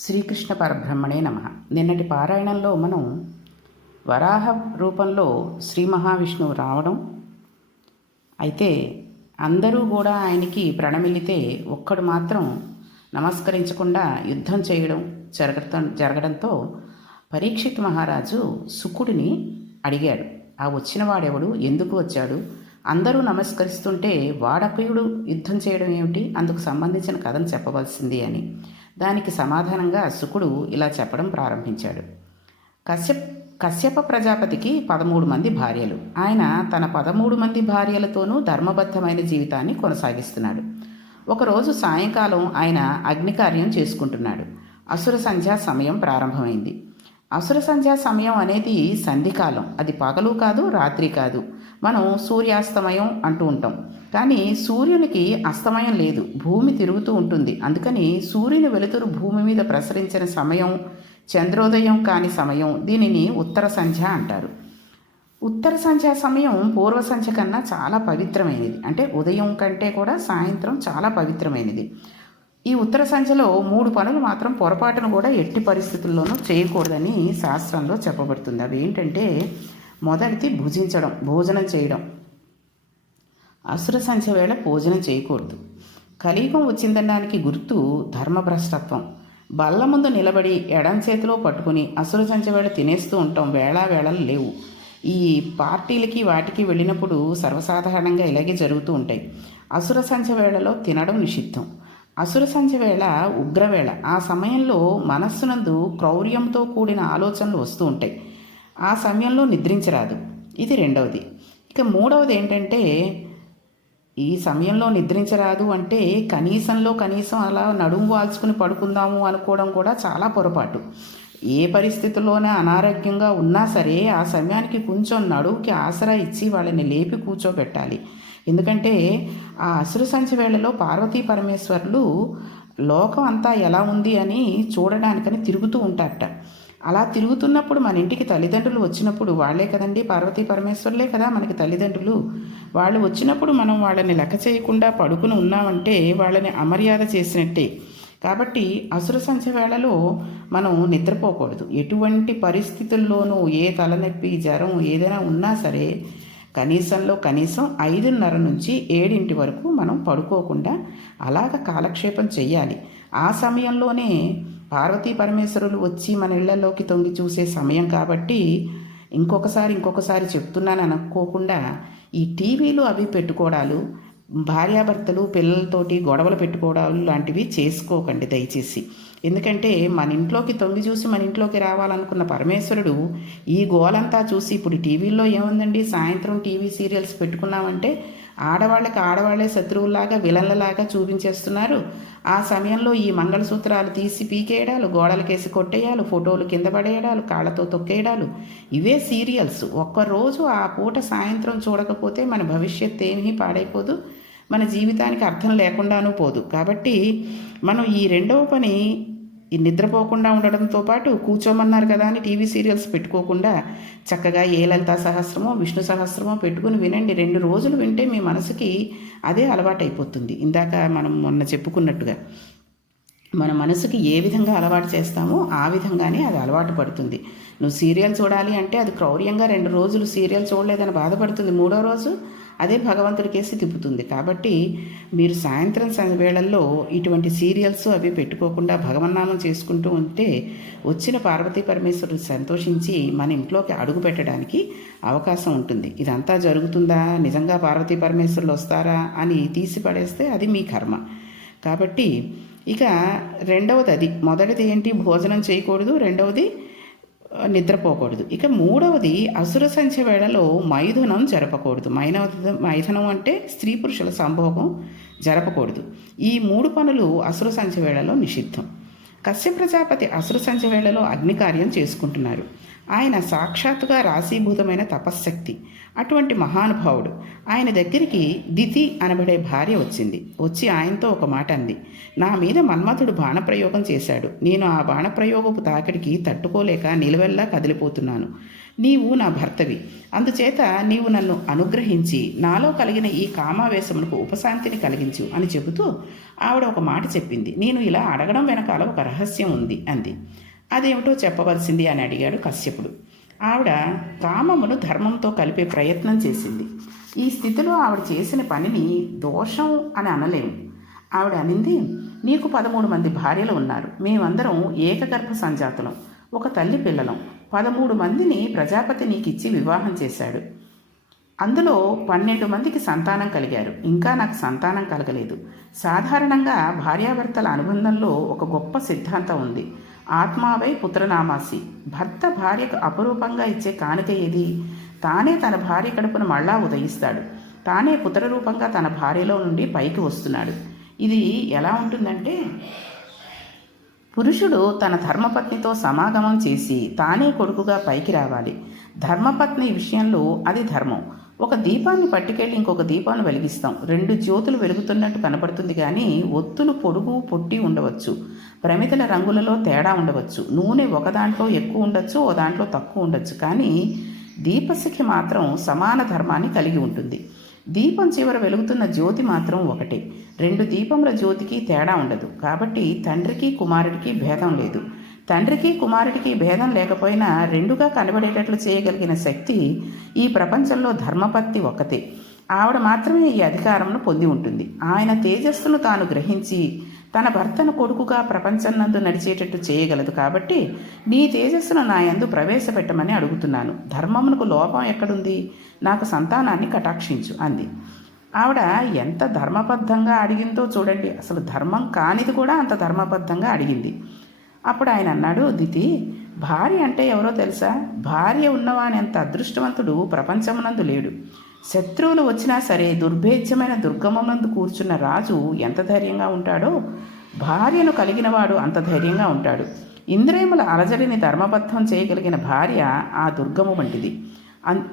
శ్రీకృష్ణ పరబ్రహ్మణే నమః. నిన్నటి పారాయణంలో మనం వరాహ రూపంలో శ్రీ మహావిష్ణువు రావడం, అయితే అందరూ కూడా ఆయనకి ప్రణమిల్లితే ఒక్కడు మాత్రం నమస్కరించకుండా యుద్ధం చేయడం జరగడంతో పరీక్షిత్ మహారాజు శుకుడిని అడిగాడు, ఆ వచ్చిన వాడెవడు, ఎందుకు వచ్చాడు, అందరూ నమస్కరిస్తుంటే వాడకయుడు యుద్ధం చేయడం ఏమిటి, అందుకు సంబంధించిన కథను చెప్పవలసింది అని. దానికి సమాధానంగా శుకుడు ఇలా చెప్పడం ప్రారంభించాడు. కశ్యప ప్రజాపతికి 13 మంది భార్యలు. ఆయన తన 13 మంది భార్యలతోనూ ధర్మబద్ధమైన జీవితాన్ని కొనసాగిస్తున్నాడు. ఒకరోజు సాయంకాలం ఆయన అగ్నికార్యం చేసుకుంటున్నాడు. అసుర సంధ్యా సమయం ప్రారంభమైంది. అసుర సంధ్యా సమయం అనేది సంధికాలం. అది పగలు కాదు, రాత్రి కాదు. మనం సూర్యాస్తమయం అంటూ ఉంటాం, కానీ సూర్యునికి అస్తమయం లేదు, భూమి తిరుగుతూ ఉంటుంది. అందుకని సూర్యుని వెలుతురు భూమి మీద ప్రసరించిన సమయం, చంద్రోదయం కాని సమయం, దీనిని ఉత్తర సంధ్య అంటారు. ఉత్తర సంధ్యా సమయం పూర్వ సంధ్య కన్నా చాలా పవిత్రమైనది. అంటే ఉదయం కంటే కూడా సాయంత్రం చాలా పవిత్రమైనది. ఈ ఉత్తర సంధ్యలో 3 పనులు మాత్రం పొరపాటును కూడా ఎట్టి పరిస్థితుల్లోనూ చేయకూడదని శాస్త్రంలో చెప్పబడుతుంది. అవి ఏంటంటే, మొదటిది భోజనం చేయడం. అసుర సంధ్య వేళ భోజనం చేయకూడదు. కలియుగం వచ్చిందనడానికి గుర్తు ధర్మభ్రష్టత్వం. బల్ల ముందు నిలబడి ఎడం చేతిలో పట్టుకుని అసుర సంధ్య వేళ తినేస్తూ ఉంటాం. వేళలు లేవు. ఈ పార్టీలకి వాటికి వెళ్ళినప్పుడు సర్వసాధారణంగా ఇలాగే జరుగుతూ ఉంటాయి. అసుర సంధ్య వేళలో తినడం నిషిద్ధం. అసుర సంధ్య వేళ ఉగ్రవేళ. ఆ సమయంలో మనస్సునందు క్రౌర్యంతో కూడిన ఆలోచనలు వస్తూ ఉంటాయి. ఆ సమయంలో నిద్రించరాదు. ఇది రెండవది. ఇక మూడవది ఏంటంటే, ఈ సమయంలో నిద్రించరాదు అంటే కనీసం అలా నడుము వాల్చుకుని పడుకుందాము అనుకోవడం కూడా చాలా పొరపాటు. ఏ పరిస్థితుల్లోనే అనారోగ్యంగా ఉన్నా సరే ఆ సమయానికి కొంచెం నడువుకి ఆసరా ఇచ్చి వాళ్ళని లేపి కూర్చోబెట్టాలి. ఎందుకంటే ఆ అసుర సంధ్య వేళలో పార్వతీ పరమేశ్వరులు లోకం అంతా ఎలా ఉంది అని చూడడానికని తిరుగుతూ ఉంటారట. అలా తిరుగుతున్నప్పుడు మన ఇంటికి తల్లిదండ్రులు వచ్చినప్పుడు, వాళ్లే కదండి, పార్వతీ పరమేశ్వరులే కదా మనకి తల్లిదండ్రులు. వాళ్ళు వచ్చినప్పుడు మనం వాళ్ళని లెక్క చేయకుండా పడుకుని ఉన్నామంటే వాళ్ళని అమర్యాద చేసినట్టే. కాబట్టి అసుర సంధ్య వేళలో మనం నిద్రపోకూడదు. ఎటువంటి పరిస్థితుల్లోనూ ఏ తలనొప్పి, జ్వరం ఏదైనా ఉన్నా సరే కనీసం 5:30 నుంచి 7 వరకు మనం పడుకోకుండా అలాగ కాలక్షేపం చెయ్యాలి. ఆ సమయంలోనే పార్వతీ పరమేశ్వరులు వచ్చి మన ఇళ్లలోకి తొంగి చూసే సమయం కాబట్టి ఇంకొకసారి చెప్తున్నాను అనుకోకుండా ఈ టీవీలు అవి పెట్టుకోవడాలు, భార్యాభర్తలు పిల్లలతోటి గొడవలు పెట్టుకోవడాలు లాంటివి చేసుకోకండి దయచేసి. ఎందుకంటే మన ఇంట్లోకి తొంగి చూసి మన ఇంట్లోకి రావాలనుకున్న పరమేశ్వరుడు ఈ గోలంతా చూసి, ఇప్పుడు టీవీల్లో ఏముందండి, సాయంత్రం టీవీ సీరియల్స్ పెట్టుకున్నామంటే ఆడవాళ్లే శత్రువులాగా విలన్లలాగా చూపించేస్తున్నారు. ఆ సమయంలో ఈ మంగళసూత్రాలు తీసి పీకేయడాలు, గోడలకేసి కొట్టేయాలు, ఫోటోలు కింద పడేయడాలు, కాళ్ళతో తొక్కేయడాలు, ఇవే సీరియల్స్. ఒక్కరోజు ఆ పూట సాయంత్రం చూడకపోతే మన భవిష్యత్తు ఏమీ పాడైపోదు, మన జీవితానికి అర్థం లేకుండానూ పోదు. కాబట్టి మనం ఈ రెండవ పని, ఈ నిద్రపోకుండా ఉండడంతో పాటు కూర్చోమన్నారు కదా అని టీవీ సీరియల్స్ పెట్టుకోకుండా చక్కగా ఏ లలితా సహస్రమో విష్ణు సహస్రమో పెట్టుకుని వినండి. 2 రోజులు వింటే మీ మనసుకి అదే అలవాటైపోతుంది. ఇందాక మనం మొన్న చెప్పుకున్నట్టుగా మన మనసుకి ఏ విధంగా అలవాటు చేస్తామో ఆ విధంగానే అది అలవాటు పడుతుంది. నువ్వు సీరియల్ చూడాలి అంటే అది క్రౌర్యంగా 2 రోజులు సీరియల్ చూడలేదని బాధపడుతుంది, 3వ రోజు అదే భగవంతుడికేసి తిప్పుతుంది. కాబట్టి మీరు సాయంత్రం వేళల్లో ఇటువంటి సీరియల్స్ అవి పెట్టుకోకుండా భగవన్నామం చేసుకుంటూ ఉంటే వచ్చిన పార్వతీ పరమేశ్వరుడు సంతోషించి మన ఇంట్లోకి అడుగు పెట్టడానికి అవకాశం ఉంటుంది. ఇదంతా జరుగుతుందా, నిజంగా పార్వతీ పరమేశ్వరులు వస్తారా అని తీసి పడేస్తే అది మీ కర్మ. కాబట్టి ఇక రెండవది అది. మొదటిది ఏంటి, భోజనం చేయకూడదు. రెండవది నిద్రపోకూడదు. ఇక మూడవది, అసుర సంధ్య వేళలో మైథునం జరపకూడదు. మైథునం అంటే స్త్రీ పురుషుల సంభోగం జరపకూడదు. ఈ 3 పనులు అసుర సంధ్య వేళలో నిషిద్ధం. కశ్యప ప్రజాపతి అసుర సంధ్య వేళలో అగ్నికార్యం చేసుకుంటున్నారు. ఆయన సాక్షాత్తుగా రాశీభూతమైన తపశ్శక్తి. అటువంటి మహానుభావుడు. ఆయన దగ్గరికి దితి అనబడే భార్య వచ్చింది. వచ్చి ఆయనతో ఒక మాట అంది. నా మీద మన్మథుడు బాణప్రయోగం చేశాడు. నేను ఆ బాణప్రయోగపు తాకిడికి తట్టుకోలేక నిలువెల్లా కదిలిపోతున్నాను. నీవు నా భర్తవి. అందుచేత నీవు నన్ను అనుగ్రహించి నాలో కలిగిన ఈ కామావేశమునకు ఉపశాంతిని కలిగించు అని చెబుతూ ఆవిడ ఒక మాట చెప్పింది. నేను ఇలా అడగడం వెనకాల ఒక రహస్యం ఉంది అంది. అదేమిటో చెప్పవలసింది అని అడిగాడు కశ్యపుడు. ఆవిడ కామమును ధర్మంతో కలిపే ప్రయత్నం చేసింది. ఈ స్థితిలో ఆవిడ చేసిన పనిని దోషం అని అనలేము. ఆవిడ అనింది, నీకు 13 మంది భార్యలు ఉన్నారు. మేమందరం ఏకగర్భ సంజాతులం, ఒక తల్లి పిల్లలం. 13 మందిని ప్రజాపతి నీకిచ్చి వివాహం చేశాడు. అందులో 12 మందికి సంతానం కలిగారు. ఇంకా నాకు సంతానం కలగలేదు. సాధారణంగా భార్యాభర్తల అనుబంధంలో ఒక గొప్ప సిద్ధాంతం ఉంది. ఆత్మావై పుత్రనామాసి. భర్త భార్యకు అపురూపంగా ఇచ్చే కానుక ఏది? తానే తన భార్య కడుపున మళ్ళా ఉదయిస్తాడు. తానే పుత్రరూపంగా తన భార్యలో నుండి పైకి వస్తున్నాడు. ఇది ఎలా ఉంటుందంటే, పురుషుడు తన ధర్మపత్నితో సమాగమం చేసి తానే కొడుకుగా పైకి రావాలి. ధర్మపత్ని విషయంలో అది ధర్మం. ఒక దీపాన్ని పట్టుకెళ్ళి ఇంకొక దీపాన్ని వెలిగిస్తాం. 2 జ్యోతులు వెలుగుతున్నట్టు కనపడుతుంది, కానీ ఒత్తులు పొడుగు పొట్టి ఉండవచ్చు. ప్రమిదల రంగులలో తేడా ఉండవచ్చు. నూనె ఒక దాంట్లో ఎక్కువ ఉండొచ్చు, ఓ దాంట్లో తక్కువ ఉండొచ్చు. కానీ దీపశిఖి మాత్రం సమాన ధర్మాన్ని కలిగి ఉంటుంది. దీపం చివర వెలుగుతున్న జ్యోతి మాత్రం ఒకటే. 2 దీపముల జ్యోతికి తేడా ఉండదు. కాబట్టి తండ్రికి కుమారుడికి భేదం లేదు. తండ్రికి కుమారుడికి భేదం లేకపోయినా రెండుగా కనబడేటట్లు చేయగలిగిన శక్తి ఈ ప్రపంచంలో ధర్మపత్తి ఒక్కతే. ఆవిడ మాత్రమే ఈ అధికారంను పొంది ఉంటుంది. ఆయన తేజస్సును తాను గ్రహించి తన భర్తను కొడుకుగా ప్రపంచం నందు నడిచేటట్టు చేయగలదు. కాబట్టి నీ తేజస్సును నా యందు ప్రవేశపెట్టమని అడుగుతున్నాను. ధర్మమునకు లోపం ఎక్కడుంది? నాకు సంతానాన్ని కటాక్షించు అంది. ఆవిడ ఎంత ధర్మబద్ధంగా అడిగిందో చూడండి. అసలు ధర్మం కానిది కూడా అంత ధర్మబద్ధంగా అడిగింది. అప్పుడు ఆయన అన్నాడు, దితి, భార్య అంటే ఎవరో తెలుసా? భార్య ఉన్నవాని అదృష్టవంతుడు ప్రపంచమునందు లేడు. శత్రువులు వచ్చినా సరే దుర్భేద్యమైన దుర్గమమునందు కూర్చున్న రాజు ఎంత ధైర్యంగా ఉంటాడో, భార్యను కలిగినవాడు అంత ధైర్యంగా ఉంటాడు. ఇంద్రియముల అలజడిని ధర్మబద్ధం చేయగలిగిన భార్య ఆ దుర్గము వంటిది.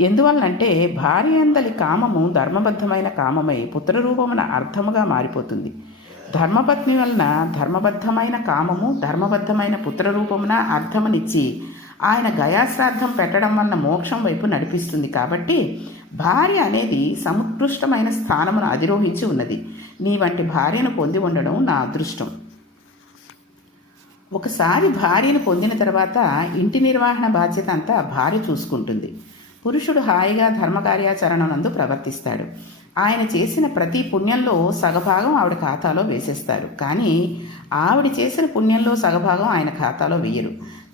ఎందువల్లంటే భార్య అందలి కామము ధర్మబద్ధమైన కామమై పుత్రరూపమున అర్థముగా మారిపోతుంది. ధర్మపత్ని వలన ధర్మబద్ధమైన కామము ధర్మబద్ధమైన పుత్రరూపమున అర్థమునిచ్చి ఆయన గయాశ్రాద్ధం పెట్టడం వలన మోక్షం వైపు నడిపిస్తుంది. కాబట్టి భార్య అనేది సముత్కృష్టమైన స్థానమును అధిరోహించి ఉన్నది. నీ వంటి భార్యను పొంది ఉండడం నా అదృష్టం. ఒకసారి భార్యను పొందిన తర్వాత ఇంటి నిర్వహణ బాధ్యత అంతా భార్య చూసుకుంటుంది. పురుషుడు హాయిగా ధర్మకార్యాచరణనందు ప్రవర్తిస్తాడు. ఆయన చేసిన ప్రతి పుణ్యంలో సగభాగం ఆవిడ ఖాతాలో వేసేస్తారు. కానీ ఆవిడ చేసిన పుణ్యంలో సగభాగం ఆయన ఖాతాలో వేయరు.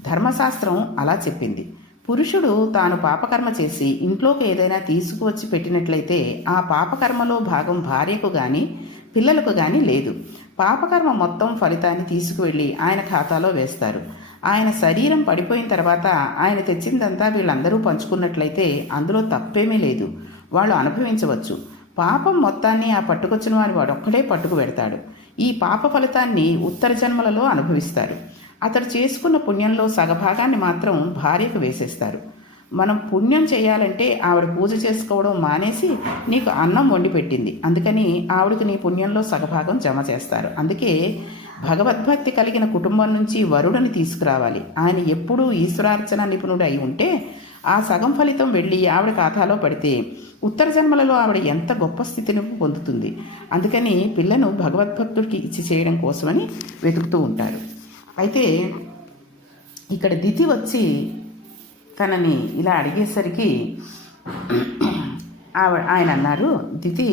ధర్మశాస్త్రం అలా చెప్పింది. పురుషుడు తాను పాపకర్మ చేసి ఇంట్లోకి ఏదైనా తీసుకువచ్చి పెట్టినట్లయితే ఆ పాపకర్మలో భాగం భార్యకు కానీ పిల్లలకు కానీ లేదు. పాపకర్మ మొత్తం ఫలితాన్ని తీసుకువెళ్ళి ఆయన ఖాతాలో వేస్తారు. ఆయన శరీరం పడిపోయిన తర్వాత ఆయన తెచ్చిందంతా వీళ్ళందరూ పంచుకున్నట్లయితే అందులో తప్పేమీ లేదు. వాళ్ళు అనుభవించవచ్చు. పాపం మొత్తాన్ని ఆ పట్టుకొచ్చిన వారి వాడొక్కడే పట్టుకు పెడతాడు. ఈ పాప ఫలితాన్ని ఉత్తర జన్మలలో అనుభవిస్తారు. అతడు చేసుకున్న పుణ్యంలో సగభాగాన్ని మాత్రం భార్యకు వేసేస్తారు. మనం పుణ్యం చేయాలంటే ఆవిడ పూజ చేసుకోవడం మానేసి నీకు అన్నం వండి పెట్టింది, అందుకని ఆవిడకి నీ పుణ్యంలో సగభాగం జమ చేస్తారు. అందుకే భగవద్భక్తి కలిగిన కుటుంబం నుంచి వరుడిని తీసుకురావాలి. ఆయన ఎప్పుడూ ఈశ్వరార్చన నిపుణుడు అయి ఉంటే ఆ సగం ఫలితం వెళ్ళి ఆవిడ ఖాతాలో పడితే ఉత్తర జన్మలలో ఆవిడ ఎంత గొప్ప స్థితిని పొందుతుంది. అందుకని పిల్లను భగవద్భక్తుడికి ఇచ్చి చేయడం కోసమని వెతుకుతూ ఉంటారు. అయితే ఇక్కడ దితి వచ్చి తనని ఇలా అడిగేసరికి ఆయన అన్నారు, దితి,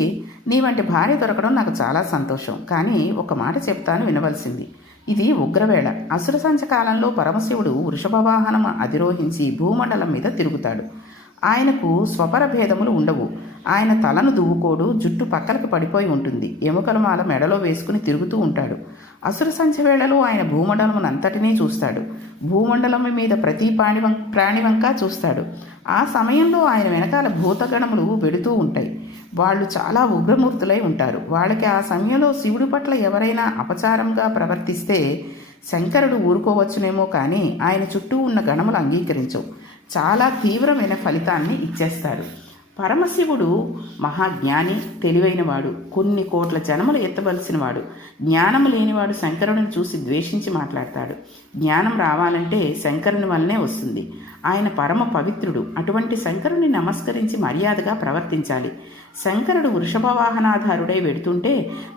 నీ వంటి భార్య దొరకడం నాకు చాలా సంతోషం. కానీ ఒక మాట చెప్తాను, వినవలసింది. ఇది ఉగ్రవేళ. అసుర సంచకాలంలో పరమశివుడు వృషభవాహనం అధిరోహించి భూమండలం మీద తిరుగుతాడు. ఆయనకు స్వపర భేదములు ఉండవు. ఆయన తలను దువ్వుకోడు, జుట్టు పక్కలకు పడిపోయి ఉంటుంది. ఎముకల మాల మెడలో వేసుకుని తిరుగుతూ ఉంటాడు. అసుర సంచ వేళలో ఆయన భూమండలమునంతటినీ చూస్తాడు. భూమండలం మీద ప్రతి ప్రాణి వంక చూస్తాడు. ఆ సమయంలో ఆయన వెనకాల భూతగణములు వెడుతూ ఉంటాయి. వాళ్ళు చాలా ఉగ్రమూర్తులై ఉంటారు. వాళ్ళకి ఆ సమయంలో శివుడి పట్ల ఎవరైనా అపచారంగా ప్రవర్తిస్తే శంకరుడు ఊరుకోవచ్చునేమో, కానీ ఆయన చుట్టూ ఉన్న గణములు అంగీకరించవు. చాలా తీవ్రమైన ఫలితాన్ని ఇచ్చేస్తారు. పరమశివుడు మహాజ్ఞాని, తెలివైనవాడు, కొన్ని కోట్ల జన్మలు ఎత్తవలసినవాడు. జ్ఞానం లేనివాడు శంకరుడిని చూసి ద్వేషించి మాట్లాడతాడు. జ్ఞానం రావాలంటే శంకరుని వల్లనే వస్తుంది. ఆయన పరమ పవిత్రుడు. అటువంటి శంకరుని నమస్కరించి మర్యాదగా ప్రవర్తించాలి. శంకరుడు వృషభ వాహనాధారుడై వెడుతుంటే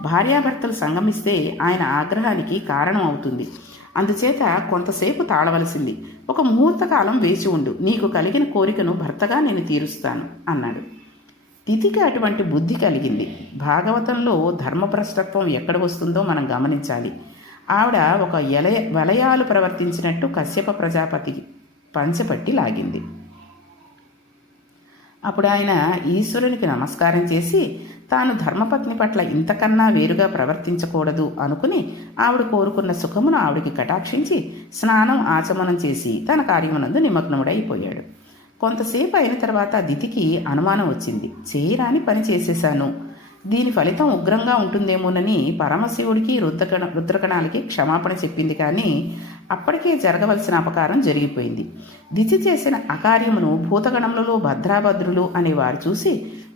భార్యాభర్తలు సంగమిస్తే ఆయన ఆగ్రహానికి కారణం అవుతుంది. అందుచేత కొంతసేపు తాళవలసింది. ఒక ముహూర్తకాలం వేచి ఉండు. నీకు కలిగిన కోరికను భర్తగా నేను తీరుస్తాను అన్నాడు. తిథికి అటువంటి బుద్ధి కలిగింది. భాగవతంలో ధర్మభ్రష్టత్వం ఎక్కడ వస్తుందో మనం గమనించాలి. ఆవిడ ఒక వలయాలు ప్రవర్తించినట్టు కశ్యప ప్రజాపతి పంచపట్టి లాగింది. అప్పుడు ఆయన ఈశ్వరునికి నమస్కారం చేసి తాను ధర్మపత్ని పట్ల ఇంతకన్నా వేరుగా ప్రవర్తించకూడదు అనుకుని ఆవిడ కోరుకున్న సుఖమును ఆవిడికి కటాక్షించి స్నానం ఆచమనం చేసి తన కార్యమునందు నిమగ్నముడైపోయాడు. కొంతసేపు అయిన తర్వాత దితికి అనుమానం వచ్చింది. చేయరాని పని చేసేశాను, దీని ఫలితం ఉగ్రంగా ఉంటుందేమోనని పరమశివుడికి రుద్రగణాలకి క్షమాపణ చెప్పింది. కానీ అప్పటికే జరగవలసిన అపకారం జరిగిపోయింది. దితి చేసిన అకార్యమును భూతగణములలో భద్రాభద్రులు అనేవారు చూసి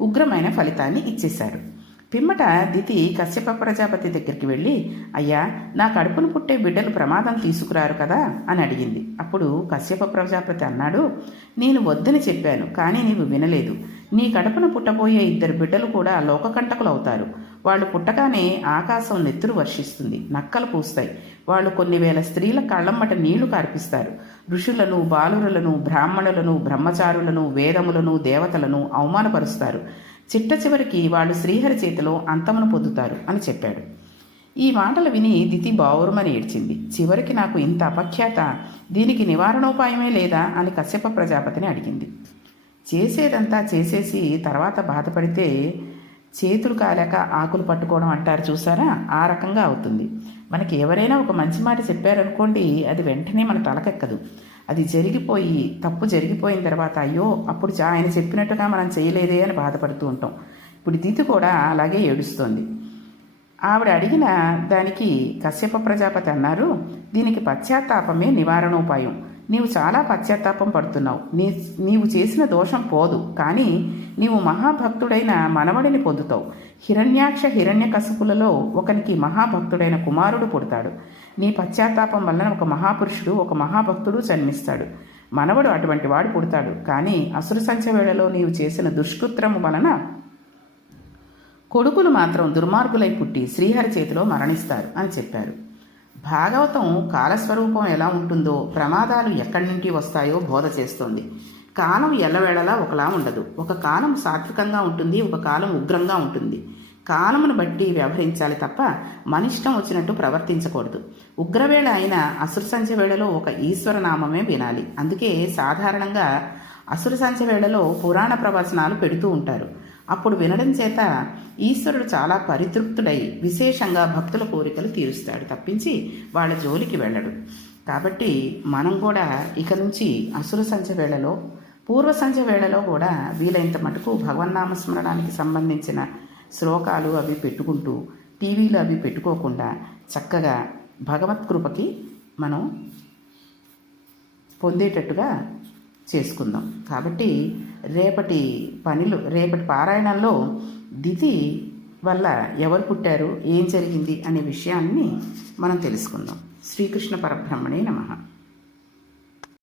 ఉగ్రమైన ఫలితాన్ని ఇచ్చేశారు. పిమ్మట దితి కశ్యప ప్రజాపతి దగ్గరికి వెళ్ళి, అయ్యా, నా కడుపును పుట్టే బిడ్డలు ప్రమాదం తీసుకురారు కదా అని అడిగింది. అప్పుడు కశ్యప ప్రజాపతి అన్నాడు, నేను వద్దని చెప్పాను, కానీ నీవు వినలేదు. నీ కడుపున పుట్టబోయే 2 బిడ్డలు కూడా లోకకంటకులు అవుతారు. వాళ్ళు పుట్టగానే ఆకాశం నెత్తురు వర్షిస్తుంది, నక్కలు పూస్తాయి. వాళ్ళు కొన్ని వేల స్త్రీల కళ్ళమ్మట నీళ్లు కార్పిస్తారు. ఋషులను, బాలురులను, బ్రాహ్మణులను, బ్రహ్మచారులను, వేదములను, దేవతలను అవమానపరుస్తారు. చిట్ట చివరికి వాళ్ళు శ్రీహరి చేతిలో అంతమును పొందుతారు అని చెప్పాడు. ఈ మాటలు విని దితి బావురుమని ఏడ్చింది. చివరికి నాకు ఇంత అపఖ్యాత, దీనికి నివారణోపాయమే లేదా అని కశ్యప ప్రజాపతిని అడిగింది. చేసేదంతా చేసేసి తర్వాత బాధపడితే చేతులు కాలేక ఆకులు పట్టుకోవడం అంటారు చూసారా, ఆ రకంగా అవుతుంది. మనకి ఎవరైనా ఒక మంచి మాట చెప్పారనుకోండి, అది వెంటనే మన తలకెక్కదు. అది జరిగిపోయి, తప్పు జరిగిపోయిన తర్వాత అయ్యో అప్పుడు ఆయన చెప్పినట్టుగా మనం చేయలేదే అని బాధపడుతూ ఉంటాం. ఇప్పుడు దితి కూడా అలాగే ఏడుస్తోంది. ఆవిడ అడిగిన దానికి కశ్యప ప్రజాపతి అన్నారు, దీనికి పశ్చాత్తాపమే నివారణోపాయం. నీవు చాలా పశ్చాత్తాపం పడుతున్నావు. నీవు చేసిన దోషం పోదు, కానీ నీవు మహాభక్తుడైన మనవడిని పొందుతావు. హిరణ్యాక్ష హిరణ్యకశిపులలో ఒకనికి మహాభక్తుడైన కుమారుడు పుడతాడు. నీ పశ్చాత్తాపం వలన ఒక మహాపురుషుడు, ఒక మహాభక్తుడు జన్మిస్తాడు. మనవడు అటువంటి వాడు పుడతాడు. కానీ అసుర సంచవేళలో నీవు చేసిన దుష్కృత్రము వలన కొడుకులు మాత్రం దుర్మార్గులై పుట్టి శ్రీహరి చేతిలో మరణిస్తారు అని చెప్పారు. భాగవతం కాలస్వరూపం ఎలా ఉంటుందో, ప్రమాదాలు ఎక్కడి నుండి వస్తాయో బోధ చేస్తోంది. కాలం ఎల్లవేళలా ఒకలా ఉండదు. ఒక కాలం సాత్వికంగా ఉంటుంది, ఒక కాలం ఉగ్రంగా ఉంటుంది. కాలమును బట్టి వ్యవహరించాలి తప్ప మనిష్టం వచ్చినట్టు ప్రవర్తించకూడదు. ఉగ్రవేళ అయిన అసుర సంధ్య వేళలో ఒక ఈశ్వరనామమే వినాలి. అందుకే సాధారణంగా అసుర సంధ్య వేళలో పురాణ ప్రవచనాలు పెడుతూ ఉంటారు. అప్పుడు వినడం చేత ఈశ్వరుడు చాలా పరితృప్తుడై విశేషంగా భక్తుల కోరికలు తీరుస్తాడు తప్పించి వాళ్ళ జోలికి వెళ్ళడు. కాబట్టి మనం కూడా ఇక నుంచి అసుర సంధ్య వేళలో, పూర్వ సంధ్య వేళలో కూడా వీలైనంత మటుకు భగవన్నామస్మరణానికి సంబంధించిన శ్లోకాలు అవి పెట్టుకుంటూ టీవీలు అవి పెట్టుకోకుండా చక్కగా భగవత్కృపకి మనం పొందేటట్టుగా చేసుకుందాం. కాబట్టి రేపటి పారాయణంలో దితి వల్ల ఎవరు పుట్టారు, ఏం జరిగింది అనే విషయాన్ని మనం తెలుసుకుందాం. శ్రీకృష్ణ పరబ్రహ్మణే నమః.